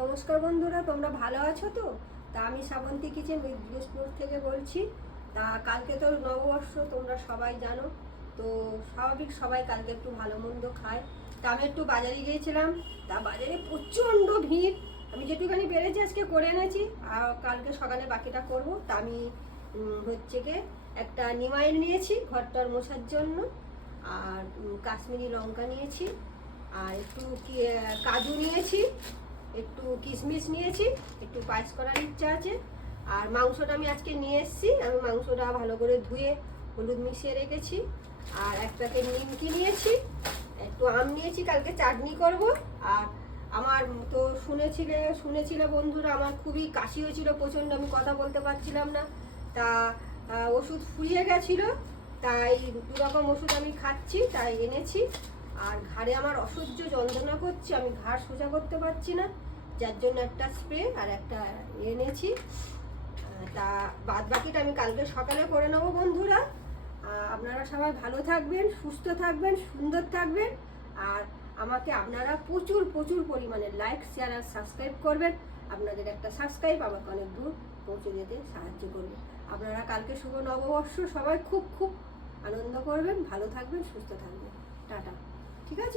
নমস্কার বন্ধুরা, তোমরা ভালো আছো তো? তা আমি শ্রাবন্তী কিচেন উইথ থেকে বলছি। তা কালকে তো নববর্ষ, তোমরা সবাই জানো। তো স্বাভাবিক সবাই কালকে একটু ভালো মন্দ খায়। তা আমি একটু বাজারে গিয়েছিলাম। তা বাজারে প্রচণ্ড ভিড়। আমি যেটুখানি পেরেছি আজকে করে এনেছি, আর কালকে সকালে বাকিটা করব। তা আমি হচ্ছে গিয়ে একটা নিমাইল নিয়েছি ঘরটার মশার জন্য, আর কাশ্মীরি লঙ্কা নিয়েছি, আর একটু কাজু নিয়েছি, একটু কিশমিশ নিয়েছি, একটু পায়েস করার ইচ্ছা আছে। আর মাংসটা আমি আজকে নিয়ে এসেছি, আমি মাংসটা ভালো করে ধুয়ে হলুদ মিশিয়ে রেখেছি। আর এক প্যাকেট নিমকি নিয়েছি, একটু আম নিয়েছি, কালকে চাটনি করব। আর আমার তো শুনেছিলে বন্ধুরা, আমার খুবই কাশি হয়েছিল প্রচণ্ড, আমি কথা বলতে পারছিলাম না। তা ওষুধ ফুরিয়ে গেছিলো, তাই দুরকম ওষুধ আমি খাচ্ছি, তাই এনেছি। আর ঘাড়ে আমার অসহ্য যন্ত্রণা করছে, আমি ঘাড় সোজা করতে পারছি না, যার জন্য একটা স্প্রে আর একটা এনেছি। তা বাদ বাকিটা আমি কালকে সকালে করে নেবো বন্ধুরা। আপনারা সবাই ভালো থাকবেন, সুস্থ থাকবেন, সুন্দর থাকবেন। আর আমাকে আপনারা প্রচুর প্রচুর পরিমাণে লাইক, শেয়ার আর সাবস্ক্রাইব করবেন। আপনাদের একটা সাবস্ক্রাইব আমাকে অনেক দূর পৌঁছে যেতে সাহায্য করবে। আপনারা কালকে শুভ নববর্ষ, সবাই খুব খুব আনন্দ করবেন, ভালো থাকবেন, সুস্থ থাকবেন। টাটা। ঠিক আছে।